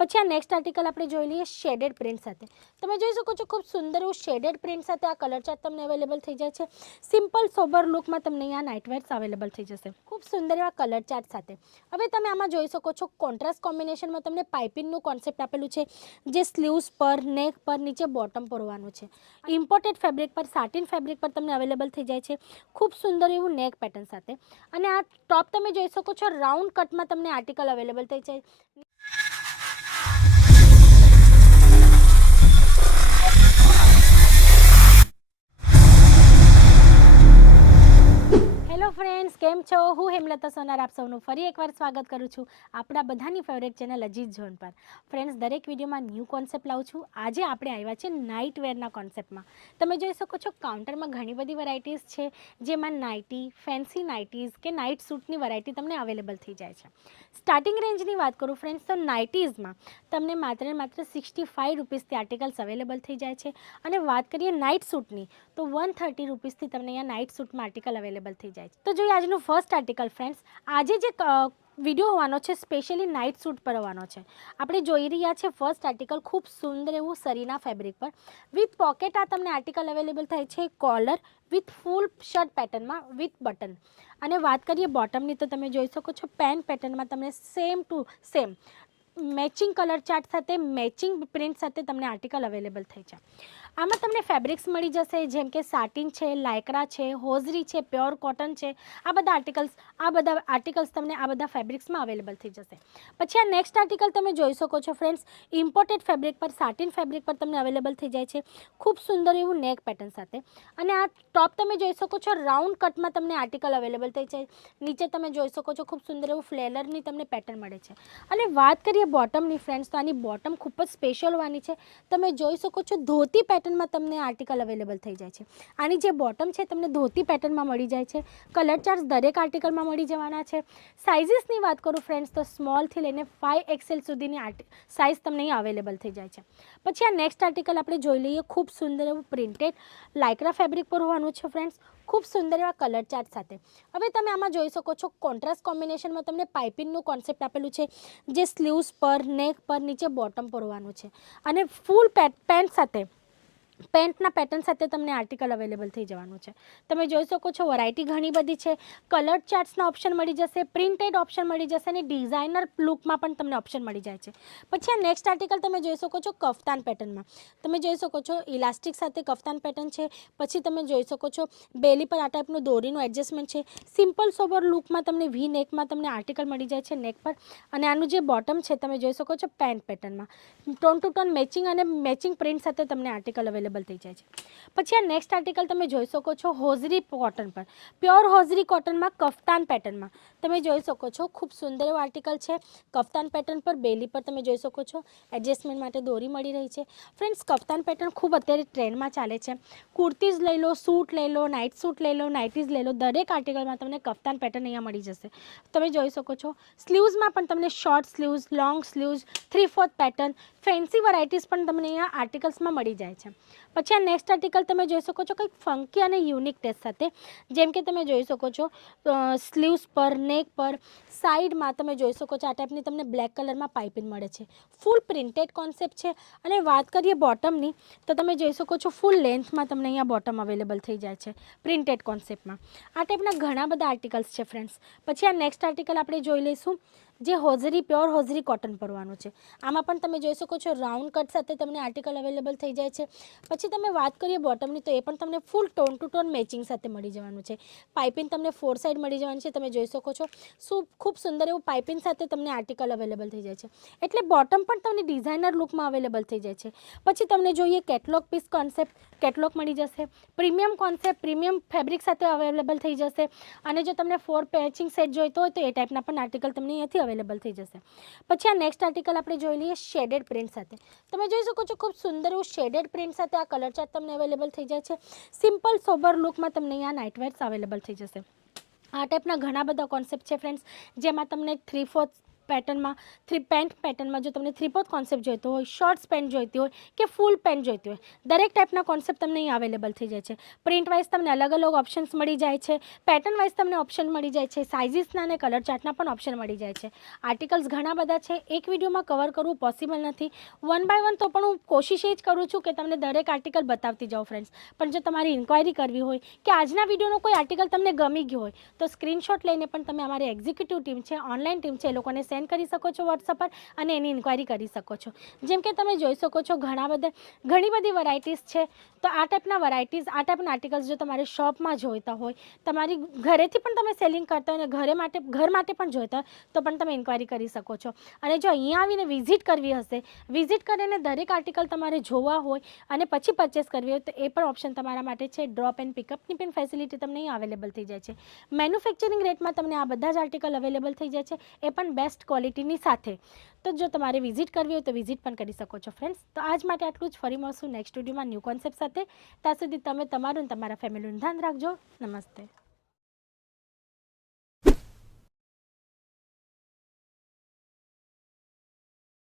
પછી આ next article આપણે જોઈ લઈએ શેડેડ પ્રિન્ટ સાથે. તમે જોઈ શકો છો ખૂબ સુંદર એવું શેડેડ પ્રિન્ટ સાથે આ કલર ચાર્ટ તમને અવેલેબલ થઈ જાય છે. સિમ્પલ સોબર લુકમાં તમને અહીંયા નાઇટવેર્સ અવેલેબલ થઈ જશે ખૂબ સુંદર એવા કલર ચાર્ટ સાથે. હવે તમે આમાં જોઈ શકો છો કોન્ટ્રાસ્ટ કોમ્બિનેશનમાં તમને પાઇપિંગનું કોન્સેપ્ટ આપેલું છે, જે સ્લીવ્સ પર, નેક પર, નીચે બોટમ પર હોવાનું છે. ઇમ્પોર્ટેડ ફેબ્રિક પર, સાટિન ફેબ્રિક પર તમને અવેલેબલ થઈ જાય છે ખૂબ સુંદર એવું નેક પેટર્ન સાથે. અને આ ટોપ તમે જોઈ શકો છો રાઉન્ડ કટમાં તમને આર્ટિકલ અવેલેબલ થઈ જાય. હેલો ફ્રેન્ડ્સ, કેમ છો? હું હેમલતા સોનાર આપ સૌનું ફરી એકવાર સ્વાગત કરું છું આપણા બધાની ફેવરેટ ચેનલ અજીત ઝોન પર. ફ્રેન્ડ્સ, દરેક વિડીયોમાં ન્યૂ કોન્સેપ્ટ લાવું છું. આજે આપણે આવ્યા છે નાઇટ વેરના કોન્સેપ્ટમાં. તમે જોઈ શકો છો કાઉન્ટરમાં ઘણી બધી વેરાયટીઝ છે, જેમાં નાઇટી, ફેન્સી નાઇટીઝ કે નાઇટ સૂટની વેરાયટી તમને અવેલેબલ થઈ જાય છે. સ્ટાર્ટિંગ રેન્જની વાત કરું ફ્રેન્ડ્સ, તો નાઇટીઝમાં તમને માત્ર 65 રૂપીસથી આર્ટિકલ્સ અવેલેબલ થઈ જાય છે. અને વાત કરીએ નાઇટ સૂટની, તો 130 રૂપીસથી તમને અહીંયા નાઇટ સૂટમાં આર્ટિકલ અવેલેબલ થઈ જાય છે. તો જોઈએ આજનું ફર્સ્ટ આર્ટિકલ ફ્રેન્ડ્સ. આજે જે વિડીયો હોવાનો છે સ્પેશિયલી નાઇટ સૂટ પર હોવાનો છે. આપણે જોઈ રહ્યા છે ફર્સ્ટ આર્ટિકલ ખૂબ સુંદર એવું સરીના ફેબ્રિક પર વિથ પોકેટ. આ તમને આર્ટિકલ અવેલેબલ થાય છે કોલર વિથ ફૂલ શર્ટ પેટર્નમાં વિથ બટન. અને વાત કરીએ બોટમની, તો તમે જોઈ શકો છો પેન્ટ પેટર્નમાં તમને same to same matching colour chart સાથે મેચિંગ પ્રિન્ટ સાથે તમને આર્ટિકલ અવેલેબલ થઈ છે. આમાં તમને ફેબ્રિક્સ મળી જશે, જેમ કે સાટિન છે, લાયક્રા છે, હોઝરી છે, પ્યોર કોટન છે. આ બધા આર્ટિકલ્સ તમને આ બધા ફેબ્રિક્સમાં અવેલેબલ થઈ જશે. પછી આ નેક્સ્ટ આર્ટિકલ તમે જોઈ શકો છો ફ્રેન્ડ્સ, ઇમ્પોર્ટેડ ફેબ્રિક પર, સાટિન ફેબ્રિક પર તમને અવેલેબલ થઈ જાય છે ખૂબ સુંદર એવું નેક પેટર્ન સાથે. અને આ ટોપ તમે જોઈ શકો છો રાઉન્ડ કટમાં તમને આર્ટિકલ અવેલેબલ થઈ જાય. નીચે તમે જોઈ શકો છો ખૂબ સુંદર એવું ફ્લેલરની તમને પેટર્ન મળે છે. અને વાત કરીએ બોટમની ફ્રેન્ડ્સ, તો આની બોટમ ખૂબ જ સ્પેશિયલ હોવાની છે. તમે જોઈ શકો છો ધોતી પેટર્નમાં તમને આર્ટિકલ અવેલેબલ થઈ જાય છે. આની જે બોટમ છે તમને ધોતી પેટર્નમાં મળી જાય છે. કલર ચાર્ટ દરેક આર્ટિકલમાં મળી જવાના છે. સાઇઝીસની વાત કરું ફ્રેન્ડ્સ, તો સ્મોલથી લઈને 5XL સુધીની સાઇઝ તમને અહીં અવેલેબલ થઈ જાય છે. પછી આ નેક્સ્ટ આર્ટિકલ આપણે જોઈ લઈએ. ખૂબ સુંદર એવું પ્રિન્ટેડ લાયક્રા ફેબ્રિક પર હોવાનું છે ફ્રેન્ડ્સ, ખૂબ સુંદર એવા કલર ચાર્ટ સાથે. હવે તમે આમાં જોઈ શકો છો કોન્ટ્રાસ્ટ કોમ્બિનેશનમાં તમને પાઇપિંગનું કોન્સેપ્ટ આપેલું છે, જે સ્લીવ્સ પર, નેક પર, નીચે બોટમ પર હોવાનું છે. અને ફૂલ પેન્ટ સાથે પેન્ટના પેટર્ન સાથે તમને આર્ટિકલ અવેલેબલ થઈ જવાનું છે. તમે જોઈ શકો છો વેરાયટી ઘણી બધી છે. કલર ચાર્ટ્સના ઓપ્શન મળી જશે, પ્રિન્ટેડ ઓપ્શન મળી જશે, અને ડિઝાઇનર લુકમાં પણ તમને ઓપ્શન મળી જાય છે. પછી આ નેક્સ્ટ આર્ટિકલ તમે જોઈ શકો છો કફતાન પેટર્નમાં. તમે જોઈ શકો છો ઇલાસ્ટિક સાથે કફતાન પેટર્ન છે. પછી તમે જોઈ શકો છો બેલી પર આ ટાઈપનું દોરીનું એડજસ્ટમેન્ટ છે. સિમ્પલ સોબર લુકમાં તમને વી નેકમાં તમને આર્ટિકલ મળી જાય છે નેક પર. અને આનું જે બોટમ છે તમે જોઈ શકો છો પેન્ટ પેટર્નમાં ટોન ટુ ટોન મેચિંગ અને મેચિંગ પ્રિન્ટ સાથે તમને આર્ટિકલ અવેલેબલ થઈ જાય છે. પછી આ નેક્સ્ટ આર્ટિકલ તમે જોઈ શકો છો હોઝરી કોટન પર, પ્યોર હોઝરી કોટનમાં કફતાન પેટર્નમાં તમે જોઈ શકો છો ખૂબ સુંદર એવું આર્ટિકલ છે. કફતાન પેટર્ન પર બેલી પર તમે જોઈ શકો છો એડજસ્ટમેન્ટ માટે દોરી મળી રહી છે. ફ્રેન્ડ્સ, કફતાન પેટર્ન ખૂબ અત્યારે ટ્રેન્ડમાં ચાલે છે. કુર્તીઝ લઈ લો, સૂટ લઈ લો, નાઇટ સૂટ લઈ લો, નાઇટીઝ લઈ લો, દરેક આર્ટિકલમાં તમને કફતાન પેટર્ન અહીંયા મળી જશે. તમે જોઈ શકો છો સ્લીવ્સમાં પણ તમને short sleeves, long sleeves, 3/4 pattern, fancy varieties પણ તમને અહીંયા આર્ટિકલ્સમાં મળી જાય છે. પછી આ નેક્સ્ટ આર્ટિકલ તમે જોઈ શકો છો કંઈક ફંકી અને યુનિક ટેસ્ટ સાથે, જેમ કે તમે જોઈ શકો છો સ્લીવ્સ પર, નેક પર, સાઈડમાં તમે જોઈ શકો છો આ ટાઈપની તમને બ્લેક કલરમાં પાઇપિંગ મળે છે. ફૂલ પ્રિન્ટેડ કોન્સેપ્ટ છે. અને વાત કરીએ બોટમની, તો તમે જોઈ શકો છો ફૂલ લેન્થમાં તમને અહીંયા બોટમ અવેલેબલ થઈ જાય છે પ્રિન્ટેડ કોન્સેપ્ટમાં. આ ટાઈપના ઘણા બધા આર્ટિકલ્સ છે ફ્રેન્ડ્સ. પછી આ નેક્સ્ટ આર્ટિકલ આપણે જોઈ લઈશું, જે હોઝરી પ્યોર હોઝરી કોટન પરવાનું છે. આમાં પણ તમે જોઈ શકો છો રાઉન્ડ કટ સાથે તમને આર્ટિકલ અવેલેબલ થઈ જાય છે. પછી તમે વાત કરીએ બોટમની, તો એ પણ તમને ફૂલ ટોન ટુ ટોન મેચિંગ સાથે મળી જવાનું છે. પાઇપિંગ તમને 4 સાઈડ મળી જવાનું છે. તમે જોઈ શકો છો ખૂબ સુંદર એવું પાઇપિંગ સાથે તમને આર્ટિકલ અવેલેબલ થઈ જાય છે. એટલે બોટમ પણ તમને ડિઝાઇનર લુકમાં અવેલેબલ થઈ જાય છે. પછી તમને જોઈએ કેટલોગ પીસ કોન્સેપ્ટ, કેટલોગ મળી જશે. પ્રીમિયમ કોન્સેપ્ટ, પ્રીમિયમ ફેબ્રિક સાથે અવેલેબલ થઈ જશે. અને જો તમને 4 પેચિંગ સેટ જોઈતો હોય તો એ ટાઈપના પણ આર્ટિકલ તમને અહીંયાથી અવેલેબલ થઈ જશે. પછી આ નેક્સ્ટ આર્ટિકલ આપણે જોઈ લઈએ શેડેડ પ્રિન્ટ સાથે. તમે જોઈ શકો છો ખૂબ સુંદર એવું શેડેડ પ્રિન્ટ સાથે આ કલર ચાર્ટ તમને અવેલેબલ થઈ જાય છે. સિમ્પલ સોબર લુકમાં તમને અહીંયા નાઇટવેર્સ અવેલેબલ થઈ જશે. આ ટાઈપના ઘણા બધા કોન્સેપ્ટ છે ફ્રેન્ડ્સ, જેમાં તમને 3/4 પેટર્નમાં પેન્ટ પેટર્નમાં જો તમને 3/4 કોન્સેપ્ટ જોઈતો હોય, શોર્ટ્સ પેન્ટ જોઈતી હોય કે ફૂલ પેન્ટ જોઈતી હોય, દરેક ટાઈપના કોન્સેપ્ટ તમને અહીં અવેલેબલ થઈ જાય છે. પ્રિન્ટ વાઇઝ તમને અલગ અલગ ઓપ્શન્સ મળી જાય છે, પેટર્ન વાઇઝ તમને ઓપ્શન મળી જાય છે, સાઇઝીસના અને કલર ચાર્ટના પણ ઓપ્શન મળી જાય છે. આર્ટિકલ્સ ઘણા બધા છે, એક વિડીયોમાં કવર કરવું પોસિબલ નથી. વન બાય વન તો પણ હું કોશિશ એ જ કરું છું કે તમને દરેક આર્ટિકલ બતાવતી જાઉં ફ્રેન્ડ્સ. પણ જો તમારી ઇન્ક્વાયરી કરવી હોય કે આજના વિડીયોનો કોઈ આર્ટિકલ તમને ગમી ગયો હોય તો સ્ક્રીનશોટ લઈને પણ તમે અમારી એક્ઝિક્યુટિવ ટીમ છે, ઓનલાઈન ટીમ છે, એ લોકોને સેન્ડ કરી શકો છો વોટ્સઅપ પર અને એની ઇન્ક્વાયરી કરી શકો છો. જેમ કે તમે જોઈ શકો છો ઘણી બધી વેરાયટીઝ છે. તો આ ટાઈપના વેરાયટીઝ, આ ટાઈપના આર્ટિકલ્સ જો તમારે શોપમાં જોઈતા હોય, તમારી ઘરેથી પણ તમે સેલિંગ કરતા હોય અને ઘર માટે પણ જોઈતા હોય તો પણ તમે ઇન્ક્વાયરી કરી શકો છો. અને જો અહીંયા આવીને વિઝિટ કરવી હશે, વિઝિટ કરીને દરેક આર્ટિકલ તમારે જોવા હોય અને પછી પરચેસ કરવી હોય તો એ પણ ઓપ્શન તમારા માટે છે. ડ્રોપ એન્ડ પિકઅપની પણ ફેસિલિટી તમને અહીં અવેલેબલ થઈ જાય છે. મેન્યુફેક્ચરિંગ રેટમાં તમને આ બધા જ આર્ટિકલ અવેલેબલ થઈ જાય છે, એ પણ બેસ્ટ ક્વોલિટીની સાથે. તો જો તમારે વિઝિટ કરવી હોય તો વિઝિટ પણ કરી શકો છો ફ્રેન્ડ્સ. તો આજ માટે આટલું જ. ફરી મળશું નેક્સ્ટ વિડીયોમાં ન્યૂ કોન્સેપ્ટ સાથે. ત્યાં સુધી તમે તમારું અને તમારા ફેમિલીનું ધ્યાન રાખજો. નમસ્તે.